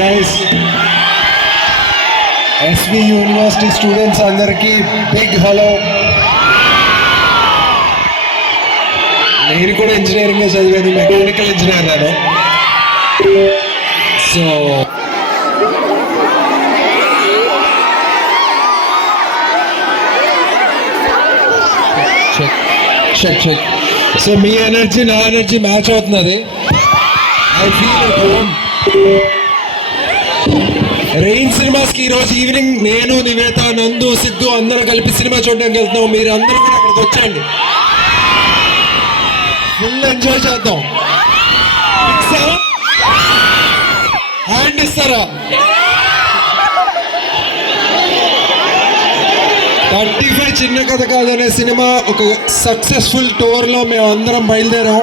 guys. SV University students అందరికి big hello. నేను కూడా ఇంజనీరింగ్ చదివాను, మెకానికల్ ఇంజనీర్ నేను. సో సో మీ ఎనర్జీ నా ఎనర్జీ మ్యాచ్ అవుతున్నది. I feel at home. Rain సినిమాస్కి ఈరోజు ఈవినింగ్ నేను, నివేత, నందు, సిద్ధు అందరూ కలిపి సినిమా చూడడానికి వెళ్తున్నాం. మీరు అందరూ కూడా అక్కడికి వచ్చండి, ఫుల్ ఎంజాయ్ చేద్దాం. హ్యాండ్ ఇస్తారా? 35 చిన్న కథ కాదనే సినిమా ఒక సక్సెస్ఫుల్ టూర్లో మేము అందరం బయలుదేరాం.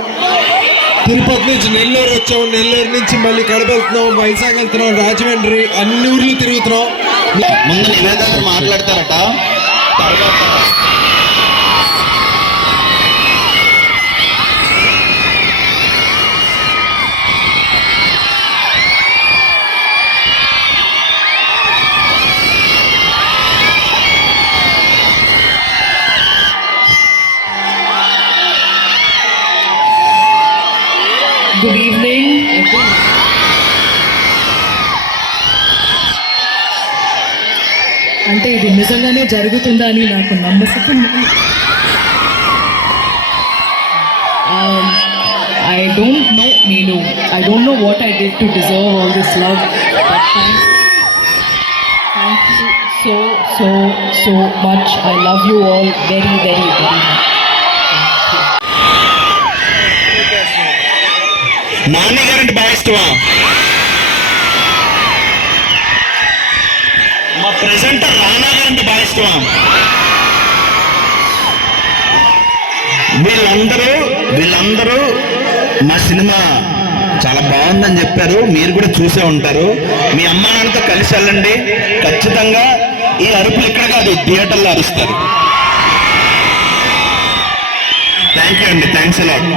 తిరుపతి నుంచి నెల్లూరు వచ్చాం, నెల్లూరు నుంచి మళ్ళీ కడప వెళ్తున్నాం, వైజాగ్ వెళ్తున్నాం, రాజమండ్రి, అన్ని ఊర్లు తిరుగుతున్నాం. ముందు నివేదన మాట్లాడతారట. Good evening. అంటే ఇది నిజంగానే జరుగుతుందా అని నాకు నమ్మకం. I don't know, Neenu. I don't know what I did to deserve all this love. But thank you so much. I love you all very, very, very much. Nani గారంటే బాగా ఇష్టమా? మా ప్రెసెంటర్ రానా గారంటే బాగా ఇష్టమా? వీళ్ళందరూ మా సినిమా చాలా బాగుందని చెప్పారు. మీరు కూడా చూసే ఉంటారు. మీ అమ్మా నాన్నతో కలిసి వెళ్ళండి. ఖచ్చితంగా ఈ అరుపులు ఇక్కడ కాదు, థియేటర్లో అరుస్తారు. థ్యాంక్ యూ అండి. Thanks a lot.